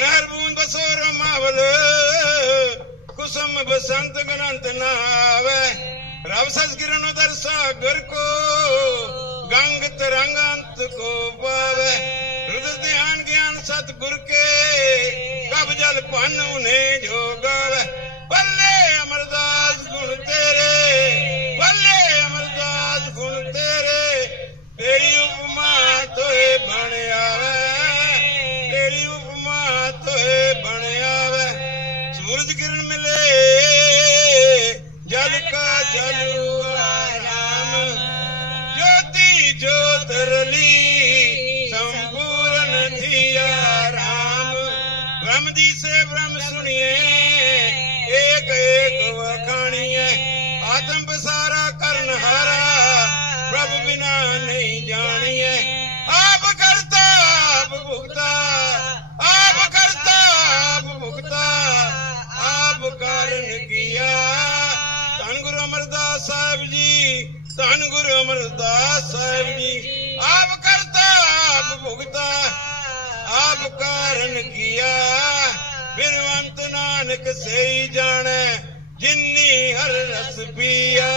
ਕਨਹਰ ਬੂੰਦ ਬਸੋਰ ਮਾਵਲ ਕੁਸਮ ਬਸੰਤ ਗਨੰਤ ਨਾਵੇ ਰਵ ਸਸ ਗਿਰਨ ਦਰ ਸਾਗਰ ਕੋ ਗੰਗ ਤਰੰਗ ਅੰਤ ਕੋ ਪਾਵੇ। ਹਿਰਦ ਧਿਆਨ ਗਿਆਨ ਸਤਿਗੁਰ ਕੇ, ਕਬ ਜਲ ਭਨ ਉਨੇ ਜੋ ਬ੍ਰਹਮ ਦੀ ਸੇ ਬ੍ਰਹਮ ਸੁਣੀਏ, ਏਕ ਏਕ ਵਖਾਣੀਏ, ਆਤਮ ਪਸਾਰਾ ਕਰਨ ਹਾਰਾ, ਪ੍ਰਭ ਬਿਨਾ ਨਹੀਂ ਜਾਣੀਏ। ਆਪ ਕਰਤਾ, ਆਪ ਭੁਗਤਾ, ਆਪ ਕਰਤਾ, ਆਪ ਭੁਗਤਾ, ਆਪ ਕਾਰਨ ਕੀਆ। ਧੰਨ ਗੁਰੂ ਅਮਰਦਾਸ ਸਾਹਿਬ ਜੀ, ਧੰਨ ਗੁਰੂ ਅਮਰਦਾਸ ਸਾਹਿਬ ਜੀ, ਆਪ ਕਰਤਾ, ਆਪ ਭੁਗਤਾ, ਆਪ ਕਾਰਨ ਕੀਆ। ਨਾਨਕ ਸਈ ਜਾਣੈ ਜਿਨੀ ਹਰ ਰਸ ਪੀਆ।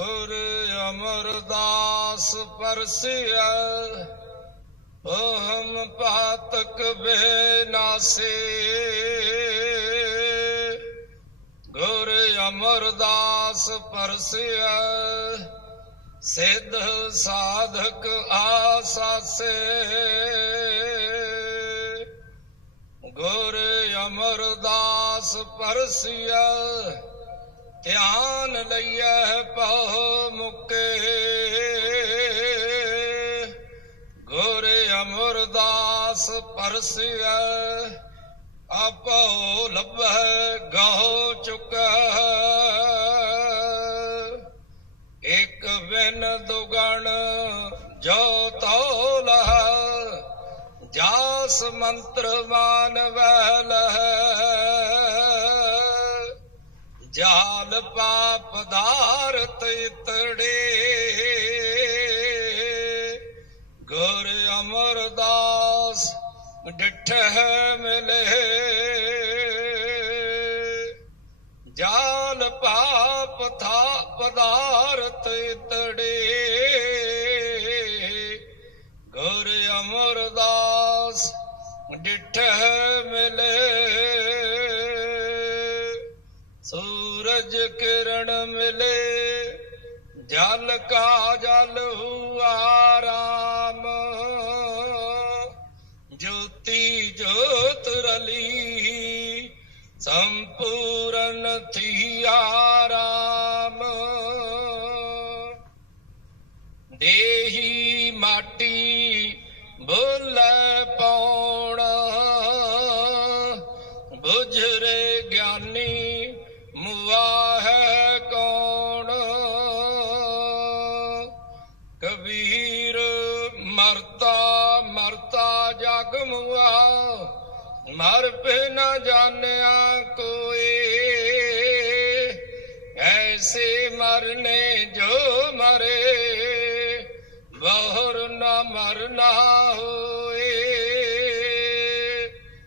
ਗੁਰ ਅਮਰਦਾਸ ਪਰਸਿਆ, ਅਹਮ ਪਾਤਕ ਬੇਨਾਸੇ। ਗੁਰ ਅਮਰਦਾਸ ਪਰਸਿਆ, ਸਿੱਧ ਸਾਧਕ ਆਸਾਸੇ। ਗੁਰ ਅਮਰਦਾਸ ਪਰਸਿਆ ਧਿਆਨ ਲਈਐ ਪਉ ਮੁਕੇ। ਗੁਰ ਅਮਰਦਾਸ ਪਰਸਿਆ ਆਪੋ ਲੱਭੈ ਗਾਉ ਚੁਕੈ। ਇਕ ਬਿਨ ਦੁਗਣ ਜੋ ਤੋ ਲਹ ਜਾਸ ਮੰਤਰ ਮਾਨ ਵਹਿ ਜਾਲ ਤੜੇ ਇਤੜੇ ਗੁਰ ਅਮਰਦਾਸ ਡਿਠਹਿ ਮਿਲੇ। ਜਾਲ ਪਾਪ ਥਾ ਪਦਾਰਥ ਤੜੇ ਗੁਰ ਅਮਰਦਾਸ ਡਿਠਹਿ ਮਿਲੇ। ਜਲ ਕਾ ਜਲ ਹੁਆ ਰਾਮ। ਜੋਤੀ ਜੋਤ ਰਲੀ ਸੰਪੂਰਨ ਥੀਆ ਮਰਨਾ ਹੋਏ।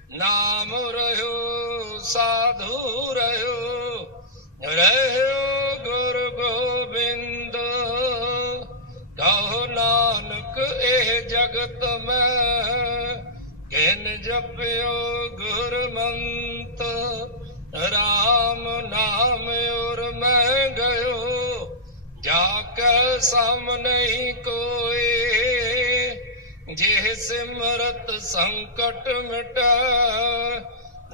ਨਾਮ ਰਹਿਓ, ਸਾਧੂ ਰਹਿਓ ਰਹਿਓ ਗੁਰ ਗੋਬਿੰਦ। ਕਹੋ ਨਾਨਕ, ਇਹ ਜਗਤ ਮੈਂ ਕਿਨ ਜਪਿਓ ਗੁਰਮੰਤ ਰਾਮ ਨਾਮ ਔਰ ਮੈਂ ਗਇਓ, ਜਾ ਕੇ ਸਮ ਨਹੀਂ ਕੋਈ ਜੇ ਸਿਮਰਤ ਸੰਕਟ ਮਿਟੈ,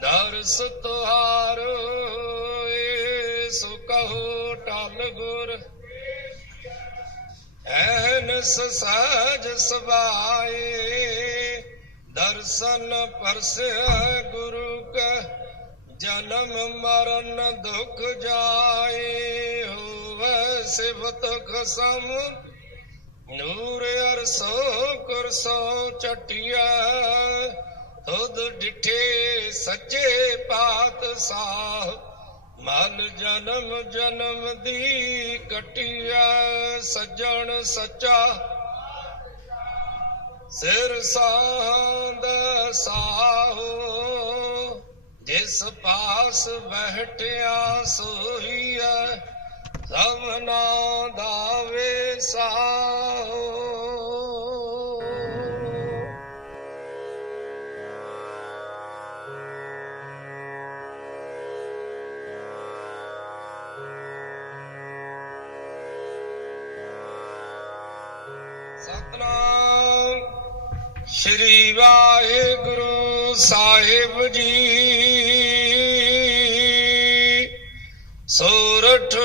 ਦਰਸ ਤੁਹਾਰੋ ਸੋ ਕਹੋ ਟਲ ਗੁਰ। ਐਨਸ ਸਾਜ ਸਬਾਏ ਦਰਸ਼ਨ ਪਰਸੈ ਗੁਰੂ ਕਾ, ਜਨਮ ਮਰਨ ਦੁਖ ਜਾਏ, ਹੋਵੇ ਸਿਫਤ ਖਸਮ। ਨੂਰ ਅਰਸੋ ਕੁਰਸੋ ਚਟਿਆ ਤੁਧ ਡਿਠੇ ਸੱਚੇ ਪਾਤਸ਼ਾਹ, ਮਨ ਜਨਮ ਜਨਮ ਦੀ ਕਟਿਆ, ਸੱਜਣ ਸੱਚਾ। ਸਿਰ ਸਾਹੰਦ ਸਾਹੋ, ਜਿਸ ਪਾਸ ਬਹਿਟਿਆ ਸੋਈਐ ਸਭਨਾ ਦਾ ਸ਼੍ਰੀ ਵਾਹਿਗੁਰੂ ਸਾਹਿਬ ਜੀ। ਸੋਰਠ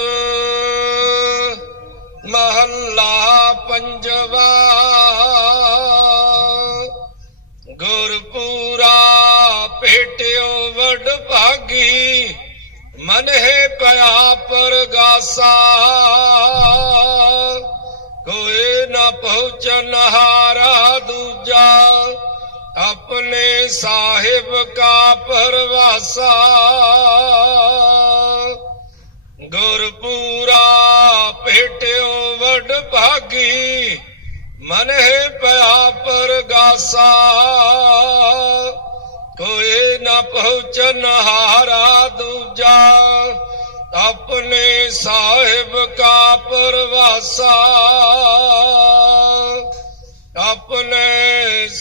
ਮਹੱਲਾ ਪੰਜਵਾ। ਗੁਰਪੂਰਾ ਭੇਟਿਓ ਵਡ ਭਾਗੀ। ਮਨਹਿ ਪਿਆ ਪਰਗਾਸਾ। ਕੋਈ ਨਾ ਪਹੁੰਚਨ ਹਾਰਾ। ਦੂਜਾ ਆਪਣੇ ਸਾਹਿਬ ਕਾ ਪਰਵਾਸਾ। ਗੁਰਪੂਰਾ ਭੇਟਿਓ ਵਡ ਭਾਗੀ, ਮਨ ਹੈ ਪਿਆ ਪਰਗਾਸਾ। ਕੋਈ ਨਾ ਪਹੁੰਚਨ ਹਾਰਾ ਦੂਜਾ, ਆਪਣੇ ਸਾਹਿਬ ਕਾ ਪਰਵਾਸਾ। ਆਪਣੇ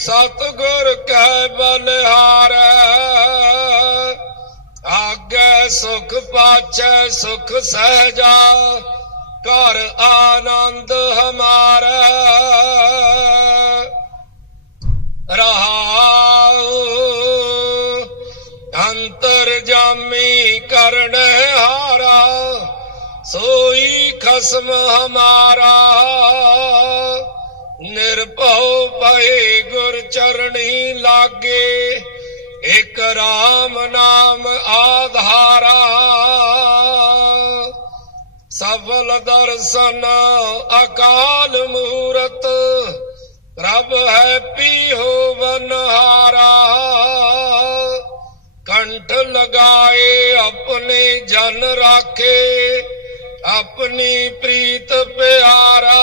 ਸਤਗੁਰ ਕੈ ਬਲਿਹਾਰੈ, ਆਗੇ ਸੁਖ ਪਾਛੈ, ਸੁਖ ਸਹਜਾ, ਘਰ ਆਨੰਦ ਹਮਾਰਾ। ਰਹਾਉ ਅੰਤਰ ਜਾਮੀ ਕਰਨ ਹਾਰਾ, ਸੋਈ ਖਸਮ ਹਮਾਰਾ। ਨਿਰਭਉ ਪਏ ਗੁਰ ਚਰਣੀ ਲਾਗੇ, ਇਕ ਰਾਮ ਨਾਮ ਆਧਾਰਾ। ਸਫਲ ਦਰਸ਼ਨ ਅਕਾਲ ਮੂਰਤ, ਪ੍ਰਭ ਹੈ ਪੀਹੋ ਬਨਹਾਰਾ ਕੰਠ ਲਗਾਏ ਆਪਣੇ ਜਨ ਰਾਖੇ, ਆਪਣੀ ਪ੍ਰੀਤ ਪਿਆਰਾ।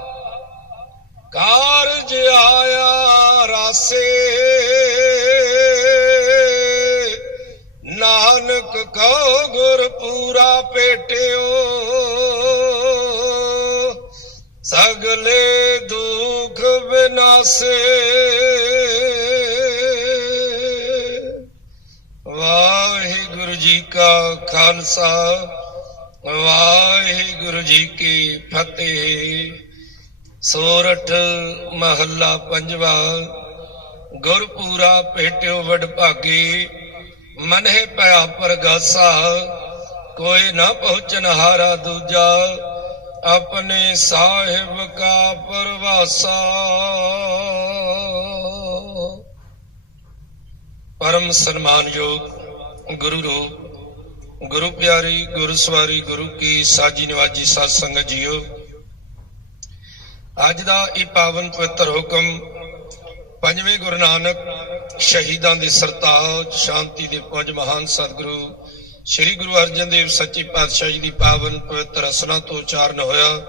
ਕਾਰਜ ਆਇਆ ਰਾਸੇ। ਨਾਨਕ ਕਹੋ, ਗੁਰ ਪੂਰਾ ਭੇਟਿਓ ਸਗਲੇ ਦੁਖ ਬਿਨਾਸੇ। ਵਾਹਿਗੁਰੂ ਜੀ ਕਾ ਖਾਲਸਾ, ਵਾਹਿਗੁਰੂ ਜੀ ਕੀ ਫਤਿਹ। ਸੋਰਠ ਮਹੱਲਾ ਪੰਜਵਾ, ਗੁਰਪੂਰਾ ਭੇਟਿਓ ਵਡਭਾਗੀ ਮਨਹਿ ਪਿਆ ਪਰਗਾਸਾ, ਕੋਈ ਨਾ ਪਹੁੰਚਨ ਹਾਰਾ ਦੂਜਾ, ਆਪਣੇ ਸਾਹਿਬ ਕਾ ਪਰਵਾਸਾ। ਪਰਮ ਸਨਮਾਨਯੋਗ ਗੁਰੂ ਰੂਪ, ਗੁਰੂ ਪਿਆਰੀ ਗੁਰੂ ਸਵਾਰੀ ਗੁਰੂ ਕੀ ਸਾਜੀ ਨਿਵਾਜੀ ਸਾਧ ਸੰਗਤ ਜੀਓ ਅੱਜ ਦਾ ਇਹ ਪਾਵਨ ਪਵਿੱਤਰ ਹੁਕਮ ਪੰਜਵੇਂ ਗੁਰੂ ਨਾਨਕ ਸ਼ਹੀਦਾਂ ਦੇ ਸਰਤਾਜ, ਸ਼ਾਂਤੀ ਦੇ ਪੁੰਜ ਮਹਾਨ ਸਤਿਗੁਰੂ, ਸ੍ਰੀ ਗੁਰੂ ਅਰਜਨ ਦੇਵ ਸੱਚੇ ਪਾਤਸ਼ਾਹ ਜੀ ਦੀ ਪਾਵਨ ਪਵਿੱਤਰ ਰਸਨਾ ਤੋਂ ਉਚਾਰਨ ਹੋਇਆ।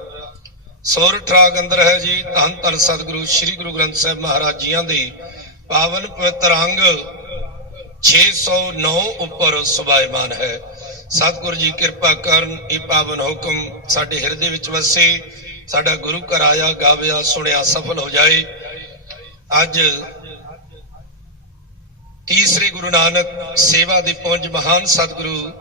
ਸੋਰਠ ਰਾਗ ਅੰਦਰ ਹੈ ਜੀ, ਧੰਨ ਧੰਨ ਸਤਿਗੁਰੂ ਸ੍ਰੀ ਗੁਰੂ ਗ੍ਰੰਥ ਸਾਹਿਬ ਮਹਾਰਾਜ ਜੀਆਂ ਦੇ ਪਾਵਨ ਪਵਿੱਤਰ ਅੰਗ 609 ਉੱਪਰ ਸੁਭਾਇਮਾਨ ਹੈ। ਸਤਿਗੁਰੂ ਜੀ ਕਿਰਪਾ ਕਰਨ ਇਹ ਪਾਵਨ ਹੁਕਮ ਸਾਡੇ ਹਿਰਦੇ ਵਿੱਚ ਵਸੇ। ਸਾਡਾ ਗੁਰੂ ਘਰ ਆਇਆ, ਗਾਵਿਆ, ਸੁਣਿਆ, ਸਫਲ ਹੋ ਜਾਏ। ਅੱਜ ਤੀਸਰੇ ਗੁਰੂ ਨਾਨਕ ਸੇਵਾ ਦੇ ਪੁੰਜ ਮਹਾਨ ਸਤਿਗੁਰੂ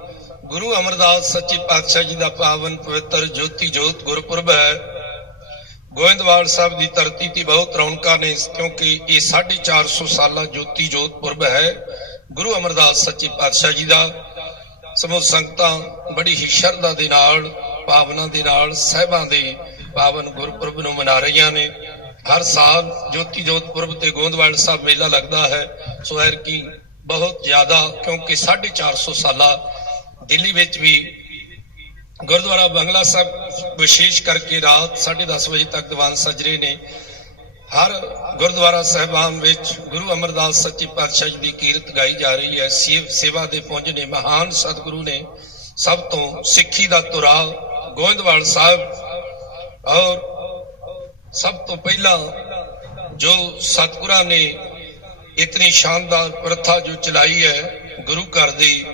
ਗੁਰੂ ਅਮਰਦਾਸ ਸੱਚੇ ਪਾਤਸ਼ਾਹ ਜੀ ਦਾ ਪਾਵਨ ਪਵਿੱਤਰ ਜੋਤੀ ਜੋਤ ਗੁਰਪੁਰਬ ਹੈ। ਗੋਇੰਦਵਾਲ ਸਾਹਿਬ ਦੀ ਧਰਤੀ ਤੇ ਬਹੁਤ ਰੌਣਕਾਂ ਨੇ, ਕਿਉਂਕਿ ਇਹ 450 ਸਾਲਾ ਜੋਤੀ ਜੋਤ ਪੁਰਬ ਹੈ ਗੁਰੂ ਅਮਰਦਾਸ ਸੱਚੇ ਪਾਤਸ਼ਾਹ ਜੀ ਦਾ। ਸਮੂਹ ਸੰਗਤਾਂ ਬੜੀ ਹੀ ਸ਼ਰਧਾ ਦੇ ਨਾਲ, ਭਾਵਨਾ ਦੇ ਨਾਲ, ਸਹਿਬਾਂ ਦੇ ਪਾਵਨ ਗੁਰਪੁਰਬ ਨੂੰ ਮਨਾ ਰਹੀਆਂ ਨੇ। ਹਰ ਸਾਲ ਜੋਤੀ ਜੋਤ ਪੁਰਬ ਤੇ ਗੋਂਦਵਾਲ ਸਾਹਿਬ ਮੇਲਾ ਲੱਗਦਾ ਹੈ। ਸੋ ਐਰ ਕੀ ਬਹੁਤ ਜ਼ਿਆਦਾ, ਕਿਉਂਕਿ 450 ਸਾਲਾ ਦਿੱਲੀ ਵਿੱਚ ਵੀ ਗੁਰਦੁਆਰਾ ਬੰਗਲਾ ਸਾਹਿਬ ਵਿਸ਼ੇਸ਼ ਕਰਕੇ ਰਾਤ 10:30 ਵਜੇ ਤੱਕ ਦੀਵਾਨ ਸਜਰੇ ਨੇ। ਹਰ ਗੁਰਦੁਆਰਾ ਸਾਹਿਬਾਨ ਵਿੱਚ ਗੁਰੂ ਅਮਰਦਾਸ ਸੱਚੇ ਪਾਤਸ਼ਾਹ ਜੀ ਦੀ ਕੀਰਤ ਗਾਈ ਜਾ ਰਹੀ ਹੈ। ਸੇਵ ਸੇਵਾ ਦੇ ਪੁੰਜ ਨੇ, ਮਹਾਨ ਸਤਿਗੁਰੂ ਨੇ ਸਭ ਤੋਂ ਸਿੱਖੀ ਦਾ ਤੁਰਾ ਗੋਇੰਦਵਾਲ ਸਾਹਿਬ ਔਰ ਸਭ ਤੋਂ ਪਹਿਲਾਂ ਜੋ ਸਤਿਗੁਰਾਂ ਨੇ ਇਤਨੀ ਸ਼ਾਨਦਾਰ ਪ੍ਰਥਾ ਜੋ ਚਲਾਈ ਹੈ ਗੁਰੂ ਘਰ ਦੀ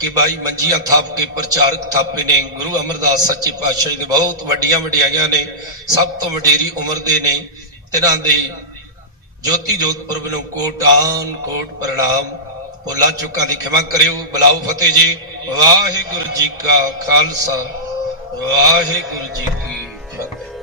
ਕਿ ਬਾਈ ਮੰਜੀਆਂ ਥਾਪ ਕੇ ਪ੍ਰਚਾਰਕ ਥਾਪੇ ਨੇ, ਗੁਰੂ ਅਮਰਦਾਸ ਸੱਚੇ ਪਾਤਸ਼ਾਹ ਦੇ ਬਹੁਤ ਵੱਡੀਆਂ ਵਡਿਆਈਆਂ ਨੇ, ਸਭ ਤੋਂ ਵਡੇਰੀ ਉਮਰ ਦੇ ਨੇ, ਤਿਨਾਂ ਦੇ ਜੋਤੀ ਜੋਤ ਪੁਰਬ ਨੂੰ ਕੋਟਾਨ ਕੋਟ ਪ੍ਰਣਾਮ। ਭੁੱਲਾ ਚੁੱਕਾਂ ਦੀ ਖਿਮਾ ਕਰਿਓ, ਬੁਲਾਓ ਫਤਿਹ ਜੀ। ਵਾਹਿਗੁਰੂ ਜੀ ਕਾ ਖਾਲਸਾ, ਵਾਹਿਗੁਰੂ ਜੀ ਕੀ ਫਤਿਹ